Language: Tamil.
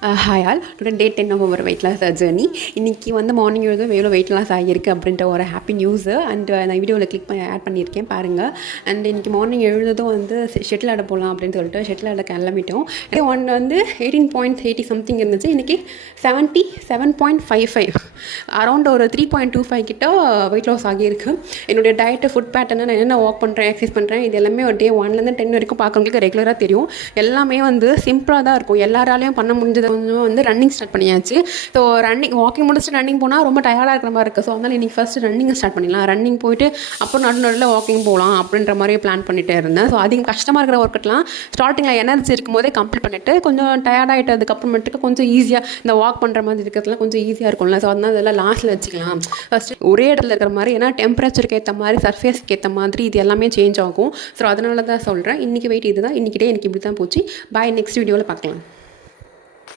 Hi all today day 10 of our weight loss journey. இன்றைக்கி வந்து மார்னிங் எழுதும் எவ்வளோ வெயிட் லாஸ் ஆகியிருக்கு அப்படின்ற ஒரு ஹாப்பி நியூஸு அண்ட் நான் வீடியோவில் கிளிக் பண்ணி ஆட் பண்ணியிருக்கேன் பாருங்கள். அண்ட் இன்றைக்கி மார்னிங் எழுதும் வந்து ஷெட்டில் ஆட போகலாம் அப்படின்னு சொல்லிட்டு ஷெட்டில் ஆட கிளம்பிட்டோம். ஒன் வந்து 18.80 சம்திங் இருந்துச்சு. இன்றைக்கி 77.55 அரௌண்ட் ஒரு 3.25 கிட்ட வெயிட் லாஸ் ஆகியிருக்கு. என்னுடைய டயட்டு ஃபுட் பேட்டர்னை நான் என்னென்ன வாக் பண்ணுறேன், எக்ஸசைஸ் பண்ணுறேன், இது எல்லாமே ஒரு டே 1லேருந்து 10 வரைக்கும் பார்க்குறவங்களுக்கு ரெகுலராக தெரியும். எல்லாமே வந்து சிம்பிளாக தான் இருக்கும். எல்லாராலையும் பண்ண முடிஞ்சது கொஞ்சம் வந்து ரன்னிங் ஸ்டார்ட் பண்ணியாச்சு. ஸோ வாக்கிங் முடிச்சுட்டு ரன்னிங் போனால் ரொம்ப டயர்டாக இருக்கிற மாதிரி இருக்குது. ஸோ அதனால் இன்றைக்கி ஃபஸ்ட்டு ரன்னிங் ஸ்டார்ட் பண்ணிடலாம். ரன்னிங் போயிட்டு அப்புறம் நடுநடுவில் வாக்கிங் போகலாம் அப்படின்ற மாதிரியே பிளான் பண்ணிகிட்டே இருந்தேன். ஸோ அதிகம் கஷ்டமாக இருக்கிற ஒர்க்கெட்லாம் ஸ்டார்டிங்கில் எனர்ஜி இருக்கும் போதே கம்ப்ளீட் பண்ணிவிட்டு கொஞ்சம் டயர்டாகிட்டதுக்கப்புறமேட்டுக்கு கொஞ்சம் ஈஸியாக இந்த வாக் பண்ணுற மாதிரி இருக்கிறதுலாம் கொஞ்சம் ஈஸியாக இருக்கும்ல. ஸோ அதனால் இதெல்லாம் லாஸ்ட்டில் வச்சுக்கலாம். ஃபஸ்ட்டு ஒரே இடத்துல இருக்கிற மாதிரி, ஏன்னா டெம்பரேச்சருக்கு ஏற்ற மாதிரி, சர்ஃபேஸ்க்கு ஏற்ற மாதிரி இது எல்லாமே சேஞ்ச் ஆகும். ஸோ அதனால தான் சொல்கிறேன். இன்றைக்கி வெயிட் இது தான். இன்றைக்கிட்டே எனக்கு இப்படி தான் போச்சு. பாய், நெக்ஸ்ட் வீடியோவில் பார்க்கலாம்.